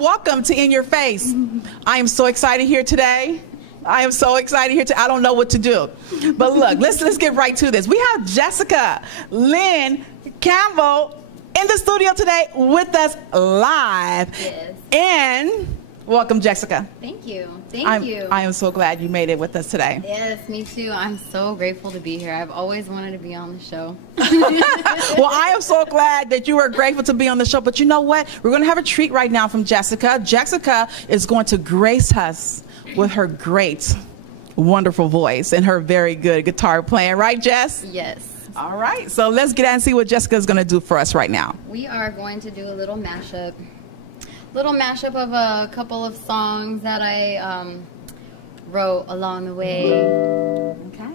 Welcome to In Your Face. I am so excited here today. I am so excited here today. I don't know what to do. But look, let's get right to this. We have Jessica Lynn Kimble in the studio today with us live. Yes. And welcome, Jessica. Thank you. Thank you. I am so glad you made it with us today. Yes, me too. I'm so grateful to be here. I've always wanted to be on the show. Well, I am so glad that you were grateful to be on the show. But you know what? We're going to have a treat right now from Jessica. Jessica is going to grace us with her great, wonderful voice and her very good guitar playing. Right, Jess? Yes. All right. So let's get out and see what Jessica is going to do for us right now. We are going to do a little mashup. Of a couple of songs that I wrote along the way. Okay.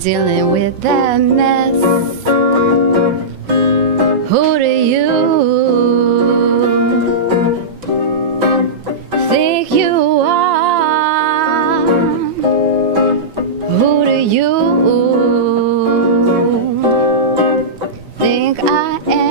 Dealing with that mess. Who do you think you are? Who do you think I am?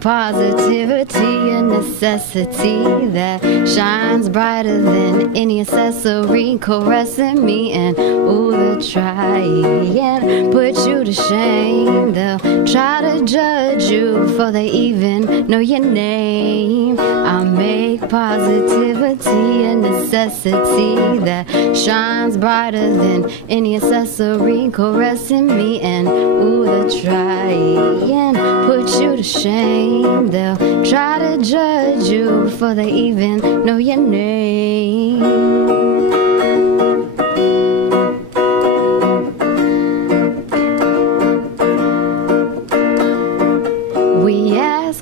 Positivity and necessity that shines brighter than any accessory, caressing me. And ooh, they'll try and put you to shame. They'll try to judge you before they even know your name. I make positivity a necessity that shines brighter than any accessory, caressing me. And ooh, they'll try and put you to shame. They'll try to judge you before they even know your name.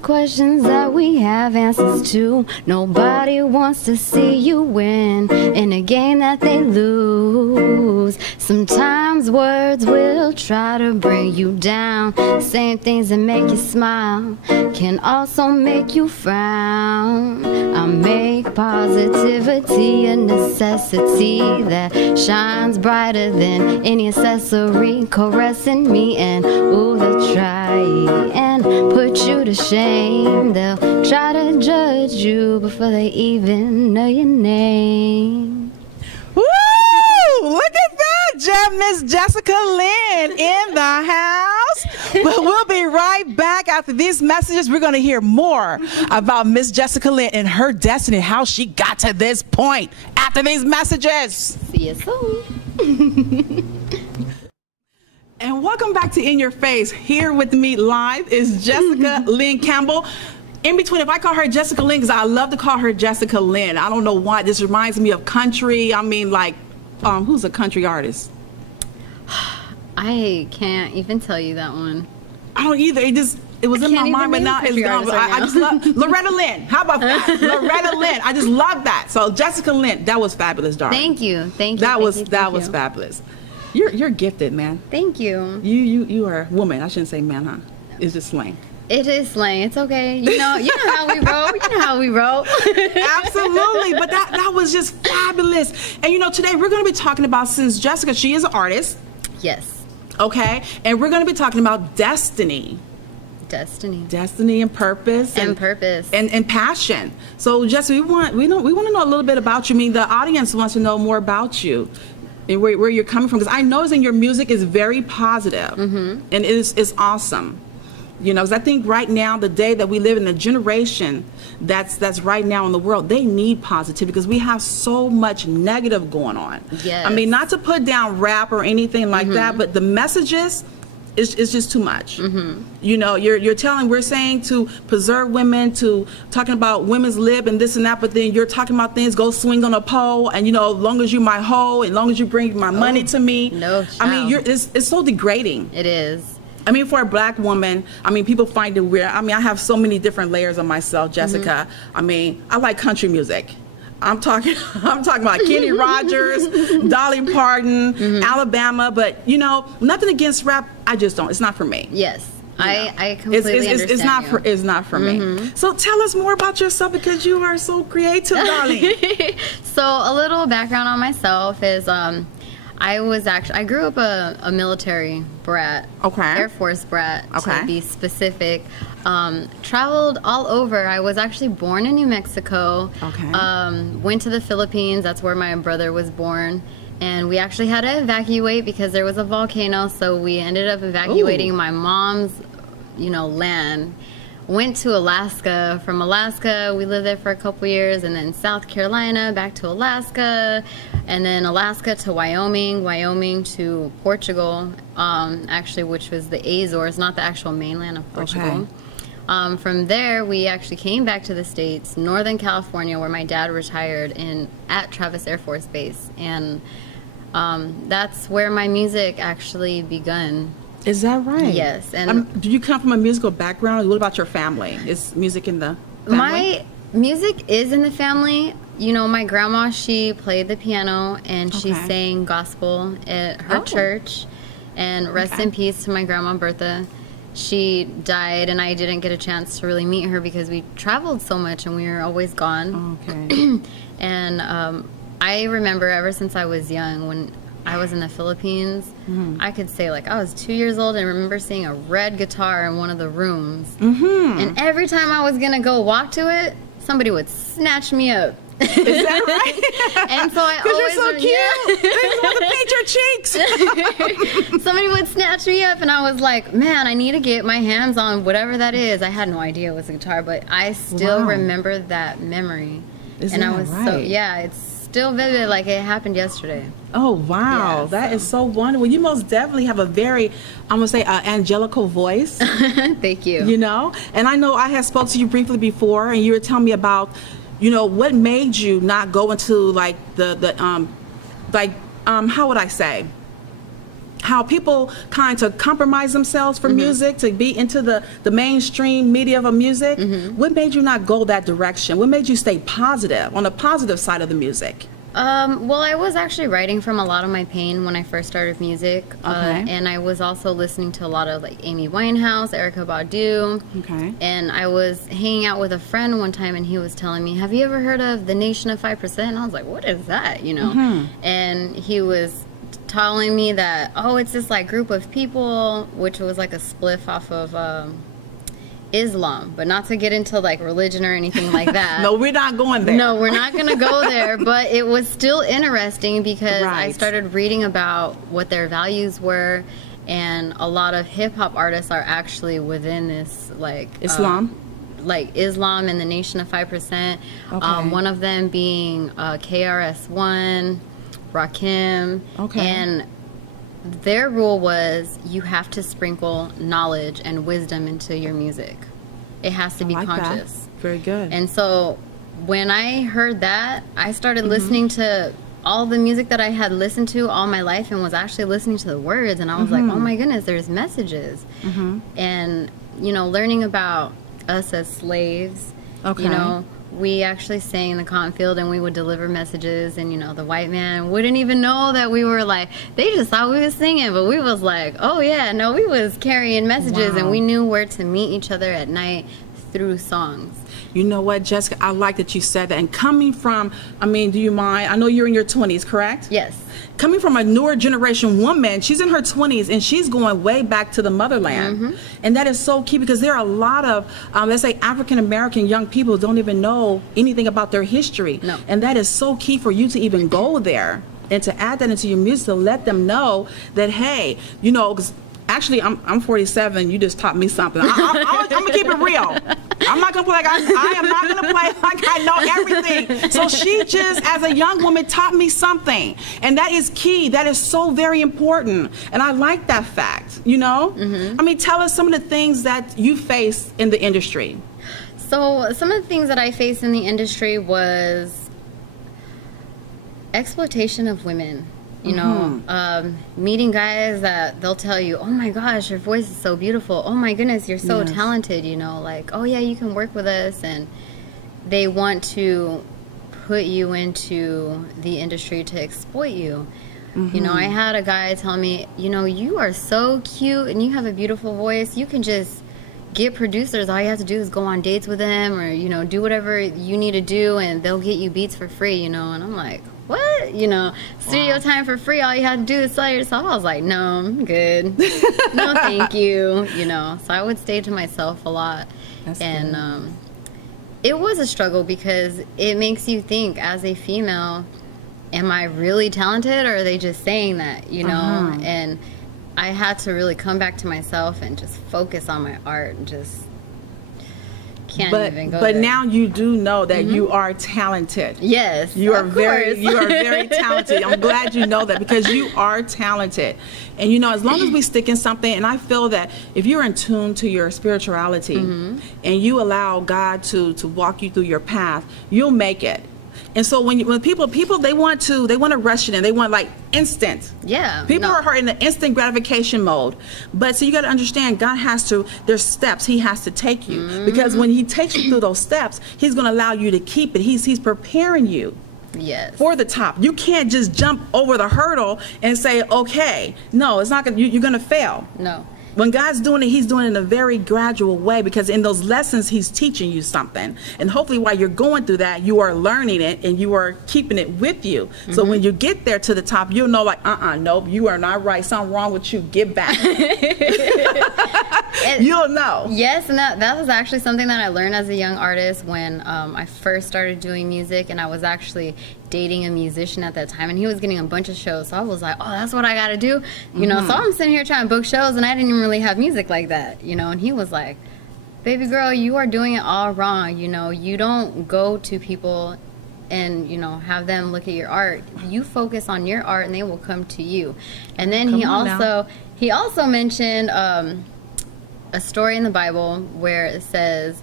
Questions that we have answers to. Nobody wants to see you win in a game that they lose. Sometimes words will try to bring you down. Same things that make you smile can also make you frown. I make positivity a necessity that shines brighter than any accessory, caressing me. And ooh, they'll try and put you to shame. They'll try to judge you before they even know your name. Woo! Look at that, Miss Jessica Lynn in the house. But we'll be right back after these messages. We're going to hear more about Miss Jessica Lynn and her destiny, how she got to this point after these messages. See you soon. And welcome back to In Your Face. Here with me live is Jessica Lynn Kimble. In between, if I call her Jessica Lynn, because I love to call her Jessica Lynn. I don't know why. This reminds me of country. I mean, like, who's a country artist? I can't even tell you that one. I don't either. It was in my mind, but now it's gone. I just love Loretta Lynn. How about that? Loretta Lynn. I just love that. So Jessica Lynn, that was fabulous, darling. Thank you. Thank you. That was fabulous. You're gifted, man. Thank you. You are a woman. I shouldn't say man, huh? It's just slang. It is slang. It's okay. You know how we roll. You know how we roll. Absolutely. But that was just fabulous. And today we're going to be talking about, since Jessica, she is an artist. Yes. Okay. And we're going to be talking about destiny. Destiny and purpose. And purpose. And passion. So Jessica, we want to know a little bit about you. I mean, the audience wants to know more about you. And where you're coming from, because I notice in your music is very positive, and it's awesome. Because I think right now, the day that we live in, the generation that's right now in the world, they need positivity because we have so much negative going on. Yes. I mean, not to put down rap or anything like that, but the messages. It's just too much. We're saying to preserve women, to talking about women's lib and this and that, but then you're talking about things, go swing on a pole, and as long as you my hoe, and long as you bring my money to me. No, I mean, it's so degrading. It is. I mean, for a black woman, I mean, people find it weird. I mean, I have so many different layers of myself, Jessica. I mean, I like country music. I'm talking about Kenny Rogers, Dolly Parton, Alabama, but nothing against rap. I just don't. It's not for me. Yes, I completely understand. It's not for me. So tell us more about yourself, because you are so creative, darling. So a little background on myself is I grew up a military brat, Air Force brat, to be specific. Traveled all over. I was actually born in New Mexico. Went to the Philippines. That's where my brother was born. And we actually had to evacuate because there was a volcano. So we ended up evacuating my mom's, land. Went to Alaska. From Alaska, we lived there for a couple years, and then South Carolina, back to Alaska, and then Alaska to Wyoming, Wyoming to Portugal, actually, which was the Azores, not the actual mainland of Portugal. From there, we actually came back to the States, Northern California, where my dad retired at Travis Air Force Base, and that's where my music actually begun. Is that right? Yes. And do you come from a musical background? What about your family? Is music in the family? My music is in the family. My grandma, she played the piano, and she sang gospel at her church. And rest in peace to my grandma Bertha. She died, and I didn't get a chance to really meet her because we traveled so much and we were always gone. And I remember ever since I was young, when I was in the Philippines. I could say like I was 2 years old and remember seeing a red guitar in one of the rooms. And every time I was gonna go walk to it, somebody would snatch me up. Is that right? And so I always you're so cute. They just want to paint your cheeks. Somebody would snatch me up, and I was like, man, I need to get my hands on whatever that is. I had no idea it was a guitar, but I still remember that memory. Isn't and I that was right? It's still vivid, like it happened yesterday. Oh, wow. That is so wonderful. You most definitely have a very, I'm going to say, angelical voice. Thank you. You know, and I know I had spoke to you briefly before, and you were telling me about, you know, what made you not go into like how would I say, how people kind of compromise themselves for music to be into the mainstream media of music. What made you not go that direction? What made you stay positive, on the positive side of the music? Well, I was actually writing from a lot of my pain when I first started music. And I was also listening to a lot of like Amy Winehouse, Erykah Badu. And I was hanging out with a friend one time, and he was telling me, have you ever heard of the Nation of 5%? And I was like, what is that, you know? And he was telling me that, oh, it's this like group of people, which was like a spliff off of Islam, but not to get into like religion or anything like that. No, we're not going there. No, we're not going to go there, but it was still interesting because I started reading about what their values were, and a lot of hip-hop artists are actually within this like Islam? Like Islam and the Nation of 5%. One of them being KRS-One, Rakim, and their rule was you have to sprinkle knowledge and wisdom into your music. It has to be conscious. That. Very good. And so when I heard that, I started listening to all the music that I had listened to all my life and was actually listening to the words. And I was like, oh my goodness, there's messages. And, you know, learning about us as slaves, you know, we actually sang in the cotton field, and we would deliver messages, and you know, the white man wouldn't even know that we were like, they just thought we was singing, but we was like, oh yeah, no, we was carrying messages. And we knew where to meet each other at night through songs. You know what, Jessica, I like that you said that. And coming from, I mean, do you mind, I know you're in your 20s, correct? Yes. Coming from a newer generation woman, she's in her 20s, and she's going way back to the motherland. And that is so key, because there are a lot of, let's say, African-American young people who don't even know anything about their history. And that is so key for you to even go there and to add that into your music, to let them know that, hey, you know, 'cause actually, I'm 47. You just taught me something. I'm gonna keep it real. I'm not gonna play like I am not gonna play like I know everything. So she just, as a young woman, taught me something, and that is key. That is so very important, and I like that fact. You know, I mean, tell us some of the things that you face in the industry. So some of the things that I faced in the industry was exploitation of women. You know, meeting guys that they'll tell you, oh my gosh, your voice is so beautiful. Oh my goodness, you're so talented, you know, like, oh yeah, you can work with us. And they want to put you into the industry to exploit you. You know, I had a guy tell me, you know, you are so cute and you have a beautiful voice. You can just get producers. All you have to do is go on dates with them, or, you know, do whatever you need to do, and they'll get you beats for free, you know. And I'm like, what? You know, studio time for free, all you have to do is sell yourself. I was like, no, I'm good. No, thank you. You know, so I would stay to myself a lot. And it was a struggle, because it makes you think, as a female, am I really talented, or are they just saying that, you know? And I had to really come back to myself and just focus on my art, and just can't even go But there. now you do know that you are talented. Yes, you are of very, course. you are very talented. I'm glad you know that, because you are talented. And you know, as long as we stick in something, and I feel that if you're in tune to your spirituality and you allow God to walk you through your path, you'll make it. And so when people they want to rush it in. They want like instant. Yeah. People are in the instant gratification mode. But so you got to understand, God there's steps He has to take you, because when He takes you through those steps, He's going to allow you to keep it. He's preparing you. Yes. For the top. You can't just jump over the hurdle and say, okay, no, it's not going. You're going to fail. No. when God's doing it, he's doing it in a very gradual way, because in those lessons, he's teaching you something. And hopefully while you're going through that, you are learning it and you are keeping it with you. So when you get there to the top, you'll know, like, nope, you are not right. Something wrong with you. Get back. You'll know. Yes, and that was actually something that I learned as a young artist when I first started doing music, and I was actually dating a musician at that time, and he was getting a bunch of shows. So I was like, oh, that's what I got to do. You know, so I'm sitting here trying to book shows, and I didn't even really have music like that, you know, and he was like, baby girl, you are doing it all wrong. You know, you don't go to people and, you know, have them look at your art. You focus on your art and they will come to you. And then he also mentioned a story in the Bible where it says,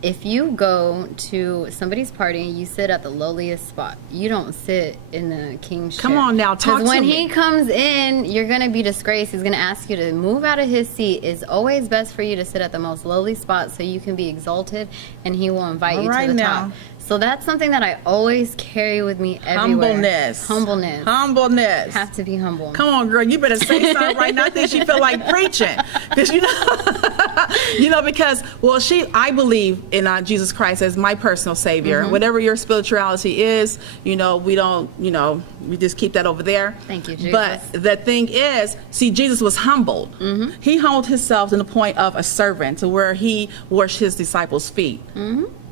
if you go to somebody's party, you sit at the lowliest spot. You don't sit in the king's chair. Come on now, talk to me. Because when he comes in, you're going to be disgraced. He's going to ask you to move out of his seat. It's always best for you to sit at the most lowly spot so you can be exalted, and he will invite you to the top. So that's something that I always carry with me everywhere. Humbleness. Humbleness. Have to be humble. Come on, girl. You better say something right now. I think she feel like preaching. Because, you know, because, well, I believe in Jesus Christ as my personal Savior. Whatever your spirituality is, you know, we don't, you know, we just keep that over there. Thank you, Jesus. But the thing is, see, Jesus was humbled. He humbled himself to the point of a servant, to where he washed his disciples' feet.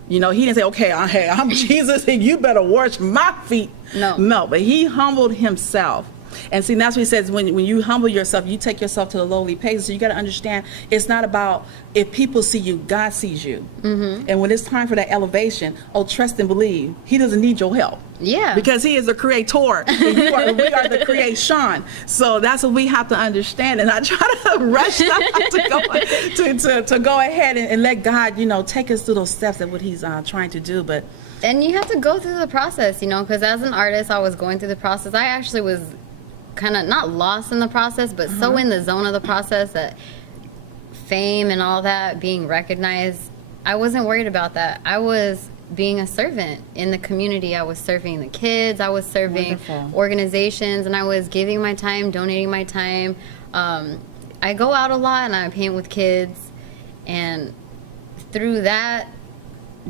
You know, he didn't say, okay, hey, I'm Jesus and you better wash my feet. No, but he humbled himself. And see, that's what he says, when you humble yourself, you take yourself to the lowly place. So you got to understand, it's not about if people see you, God sees you. And when it's time for that elevation, trust and believe. He doesn't need your help. Yeah. Because he is the creator and we are the creation. So that's what we have to understand. And I try to rush to go ahead and let God, you know, take us through those steps that what he's trying to do. But and you have to go through the process, you know, because as an artist, I was going through the process. I actually was kind of not lost in the process, but so in the zone of the process that fame and all that, being recognized, I wasn't worried about that. I was being a servant in the community. I was serving the kids, I was serving organizations, and I was giving my time, donating my time. I go out a lot and I paint with kids, and through that,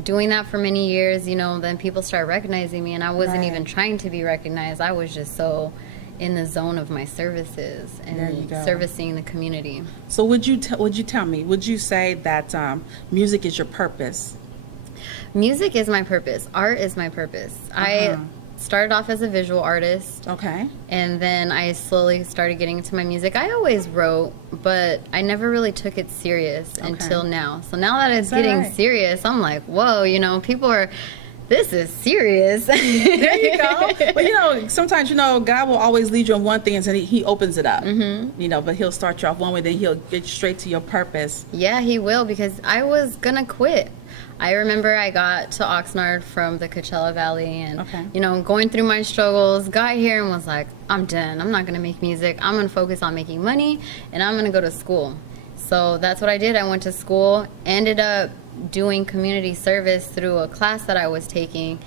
doing that for many years, you know, then people start recognizing me, and I wasn't even trying to be recognized. I was just so in the zone of my services and servicing the community. So would you tell me, would you say that music is your purpose? Music is my purpose. Art is my purpose. I started off as a visual artist. Okay. And then I slowly started getting into my music. I always wrote, but I never really took it serious until now. So now that it's getting serious, I'm like, whoa, you know, people are, this is serious. There you go. But you know, sometimes, you know, God will always lead you on one thing and he opens it up. You know, but he'll start you off one way, then he'll get straight to your purpose. Yeah, he will, because I was gonna quit. I remember I got to Oxnard from the Coachella Valley, and you know, going through my struggles, got here and was like, I'm done. I'm not gonna make music. I'm gonna focus on making money, and I'm gonna go to school. So that's what I did. I went to school, ended up doing community service through a class that I was taking,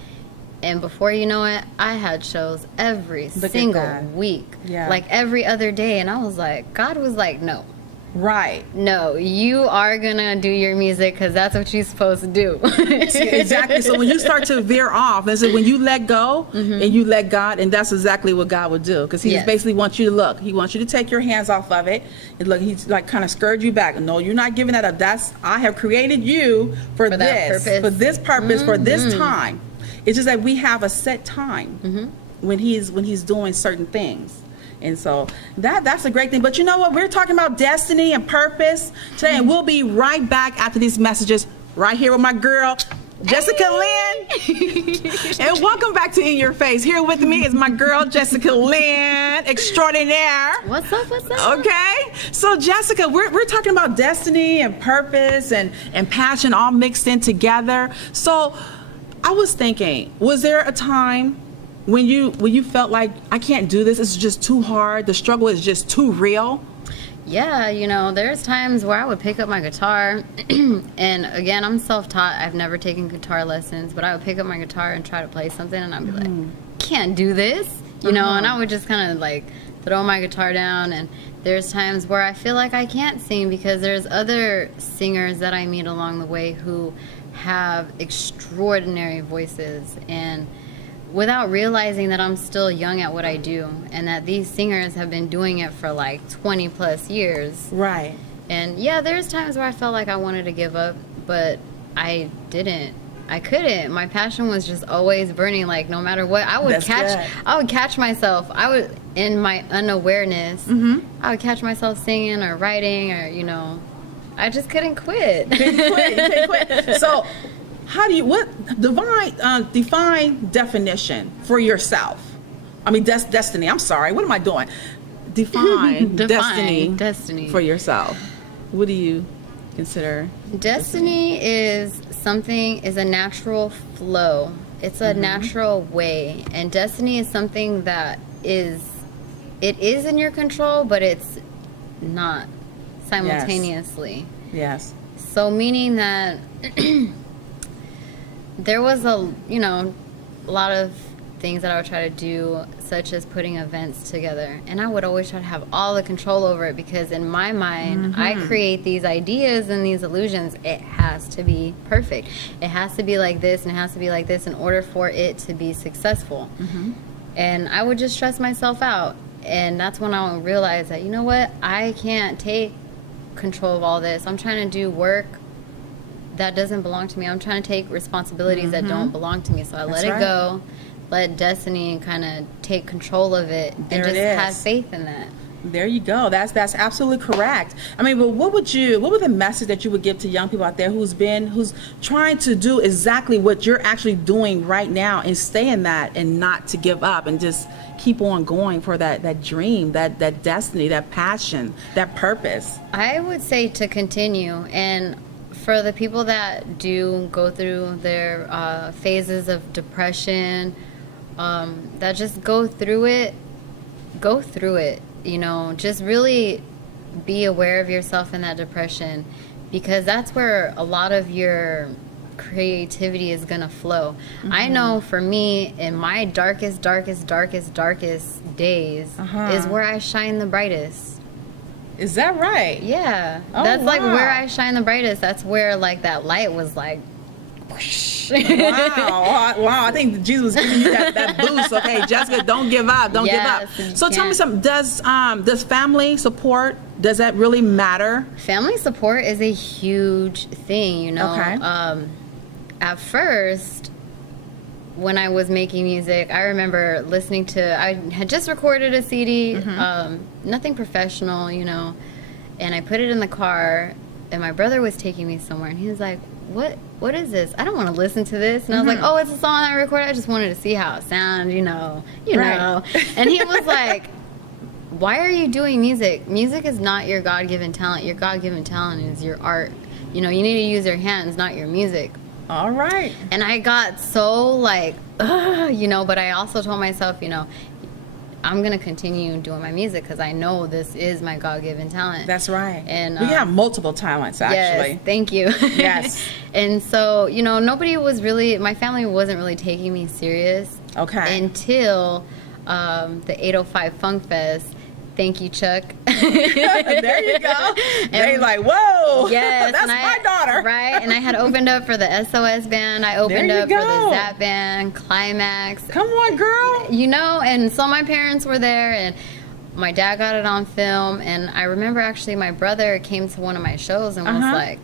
and before you know it, I had shows every single week, like every other day, and I was like, God was like, no. Right. No, you are going to do your music because that's what you're supposed to do. Exactly. So when you start to veer off, and so when you let go and you let God, and that's exactly what God would do, because he basically wants you to look. He wants you to take your hands off of it. And look, he's like kind of scared you back. No, you're not giving that up. I have created you for this purpose, for this time. It's just that we have a set time when he's doing certain things. And so that's a great thing. But you know what? We're talking about destiny and purpose today, and we'll be right back after these messages right here with my girl, Jessica Lynn. And welcome back to In Your Face. Here with me is my girl, Jessica Lynn, extraordinaire. What's up, what's up? Okay. So Jessica, we're talking about destiny and purpose and passion all mixed in together. So I was thinking, was there a time when you felt like, I can't do this, it's just too hard, the struggle is just too real? Yeah, you know, there's times where I would pick up my guitar, and again, I'm self-taught, I've never taken guitar lessons, but I would pick up my guitar and try to play something, and I'd be like, can't do this, you know, and I would just kind of like throw my guitar down and There's times where I feel like I can't sing because there's other singers that I meet along the way who have extraordinary voices, and without realizing that I'm still young at what I do, and that these singers have been doing it for like 20 plus years. Right. And yeah, there's times where I felt like I wanted to give up, but I didn't. I couldn't. My passion was just always burning. Like no matter what, I would catch myself. I would, in my unawareness, I would catch myself singing or writing, or you know, I just couldn't quit. You couldn't quit. So, how do you define definition for yourself? I mean, destiny. I'm sorry. What am I doing? Define destiny for yourself. What do you consider? Destiny is a natural flow. It's a natural way, and destiny is something that is in your control, but it's not simultaneously. Yes. So meaning that there was a lot of things that I would try to do, such as putting events together, and I would always try to have all the control over it, because in my mind I create these ideas and these illusions. It has to be perfect. It has to be like this, and it has to be like this in order for it to be successful. And I would just stress myself out, and that's when I would realize that, you know what, I can't take control of all this. I'm trying to do work that doesn't belong to me. I'm trying to take responsibilities that don't belong to me. So I let it go, let destiny kind of take control of it, and just have faith in that. There you go. That's absolutely correct. I mean, but what would the message that you would give to young people out there who's trying to do exactly what you're actually doing right now, and stay in that, and not to give up, and just keep on going for that dream, that destiny, that passion, that purpose? I would say to continue. And for the people that do go through their phases of depression, that just go through it, you know, just really be aware of yourself in that depression, because that's where a lot of your creativity is gonna flow. I know for me, in my darkest days is where I shine the brightest. Is that right? Yeah. That's like where I shine the brightest. That's where like that light was like whoosh. Wow. I think Jesus was giving you that boost. Okay, Jessica, don't give up. Don't give up. So tell me something. Does family support, does that really matter? Family support is a huge thing, you know. Okay. At first, when I was making music, I remember listening to, I had just recorded a CD, nothing professional, you know, and I put it in the car, and my brother was taking me somewhere, and he was like, what is this? I don't want to listen to this. And I was like, oh, it's a song I recorded. I just wanted to see how it sounded, you know. And he was like, why are you doing music? Music is not your God-given talent. Your God-given talent is your art. You know, you need to use your hands, not your music. All right. And I got so like, you know, but I also told myself, you know, I'm going to continue doing my music because I know this is my God-given talent. That's right. And we have multiple talents, actually. Yes, thank you. Yes. And so, you know, my family wasn't really taking me serious. Okay. Until the 805 Funk Fest. Thank you, Chuck. There you go. They're like, whoa, yes, that's my daughter. Right, and I had opened up for the SOS band. I opened up for the Zap band, Climax. Come on, girl. You know, and so my parents were there, and my dad got it on film. And I remember actually my brother came to one of my shows and was like,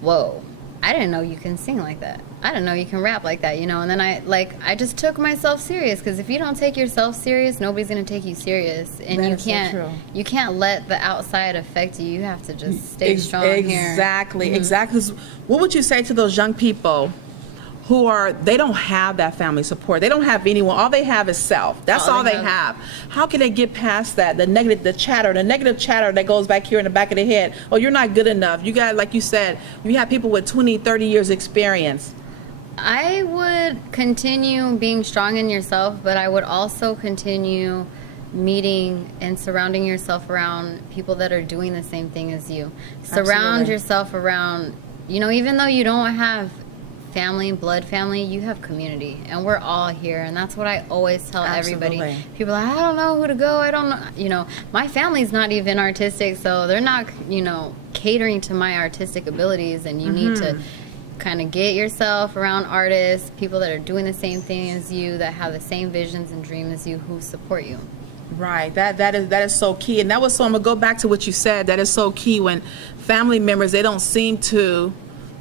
whoa, I didn't know you can sing like that. I didn't know you can rap like that, you know. And then I just took myself serious, because if you don't take yourself serious, nobody's gonna take you serious, and you can't let the outside affect you. You have to just stay strong here. Exactly. What would you say to those young people who they don't have that family support? They don't have anyone. All they have is self. That's all they have. How can they get past that? The negative chatter that goes back here in the back of the head. Oh, you're not good enough. You got, like you said, you have people with 20, 30 years experience. I would continue being strong in yourself, but I would also continue meeting and surrounding yourself around people that are doing the same thing as you. Surround yourself around, you know, even though you don't have family, blood family, you have community, and we're all here, and that's what I always tell everybody. People are like, I don't know who to go, I don't know, you know, my family's not even artistic, so they're not, you know, catering to my artistic abilities, and you need to kind of get yourself around artists, people that are doing the same thing as you, that have the same visions and dreams as you, who support you. Right, that is so key, and that was so. I'm gonna go back to what you said. That is so key when family members, they don't seem to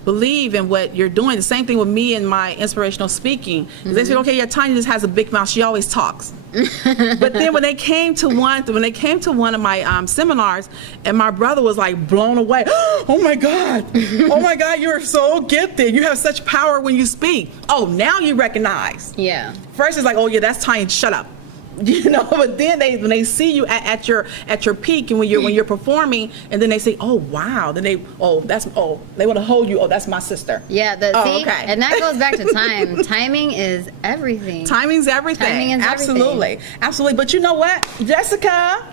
believe in what you're doing. The same thing with me and my inspirational speaking. They say, okay, yeah, Tonya just has a big mouth. She always talks. But then when they came to one of my seminars, and my brother was like blown away. Oh my God! Oh my God! You're so gifted. You have such power when you speak. Oh, now you recognize. Yeah. First it's like, oh yeah, that's Tonya. Shut up. You know, but then when they see you at your peak, and when you're performing, and then they say, oh wow, then they want to hold you. Oh, that's my sister. Yeah, okay. And that goes back to time. Timing is everything. Timing's everything. Timing is absolutely, absolutely. But you know what, Jessica,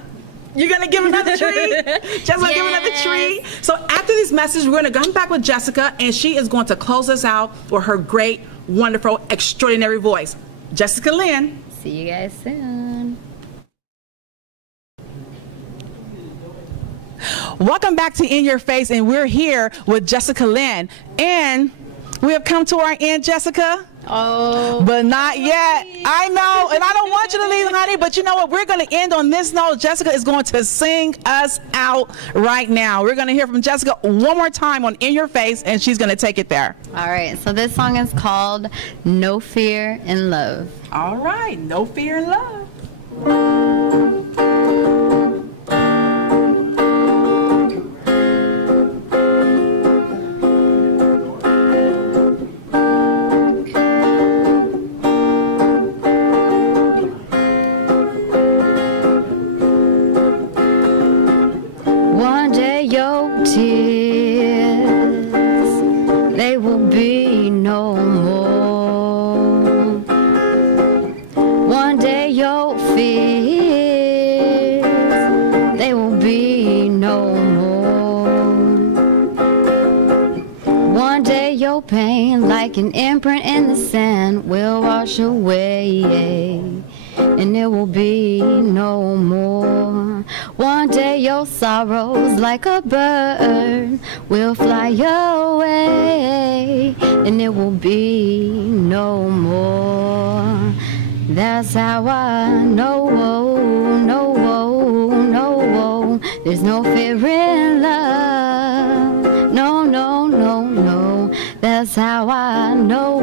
you're gonna give another treat. Jessica, give another treat. So after this message, we're gonna come back with Jessica, and she is going to close us out with her great, wonderful, extraordinary voice. Jessica Lynn. See you guys soon. Welcome back to In Your Face, and we're here with Jessica Lynn, and we have come to our end, Jessica. Oh, but not yet. I know, and I don't want you to leave, honey, but you know what? We're going to end on this note. Jessica is going to sing us out right now. We're going to hear from Jessica one more time on In Your Face, and she's going to take it there. All right, so this song is called No Fear in Love. All right, No Fear in Love. Pain like an imprint in the sand will wash away, and there will be no more. One day your sorrows like a bird will fly away, and there will be no more. That's how I know, there's no fear in love. No, no, no, no. That's how I know,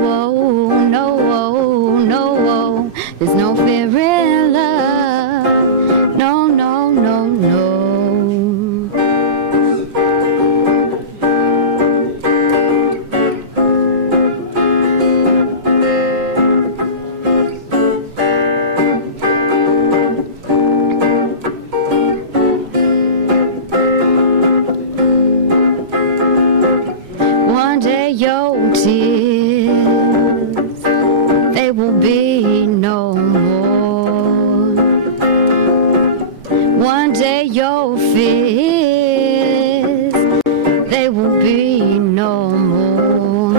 there's no fear in love. No, no, no, no. Your tears, they will be no more. One day your fears, they will be no more.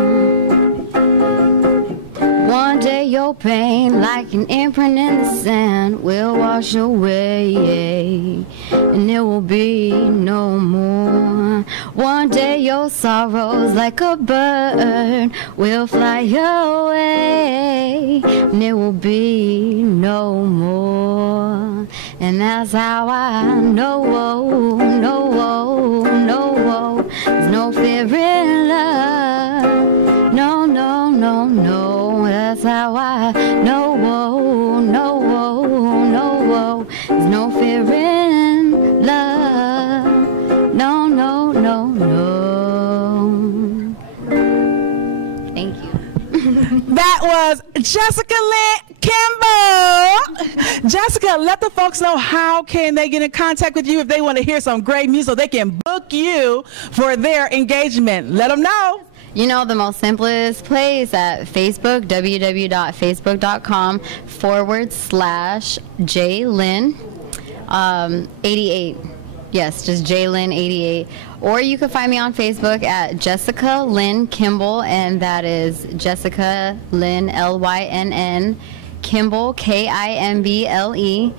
One day your pain, like an imprint in the sand, will wash away, and there will be no more. One day your sorrows like a bird will fly away, and there will be no more. And that's how I know, there's no fear in love. No, no, no, no. That's how I know, there's no fear in love. No, no, no, no. Thank you. That was Jessica Lynn Kimble. Jessica, let the folks know how can they get in contact with you if they want to hear some great music so they can book you for their engagement. Let them know. You know, the most simplest place at Facebook, www.facebook.com/J.Lynn 88. Yes, just J.Lynn88. Or you can find me on Facebook at Jessica Lynn Kimble, and that is Jessica Lynn, Lynn, Kimble, Kimble. You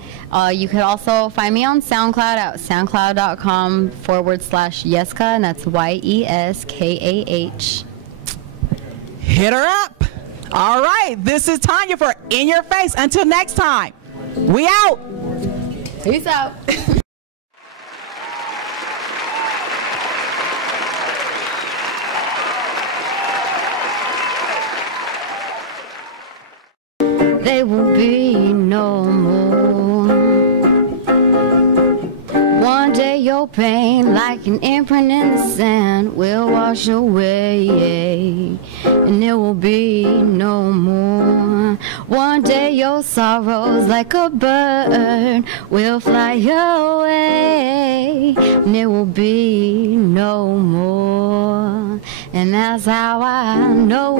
could also find me on SoundCloud at soundcloud.com/Yeska, and that's YESKAH. Hit her up. All right, this is Tonya for In Your Face. Until next time, we out. Peace out. There will be no more. One day your pain, like an imprint in the sand, will wash away, and there will be no more. One day your sorrows, like a bird, will fly away, and there will be no more. And that's how I know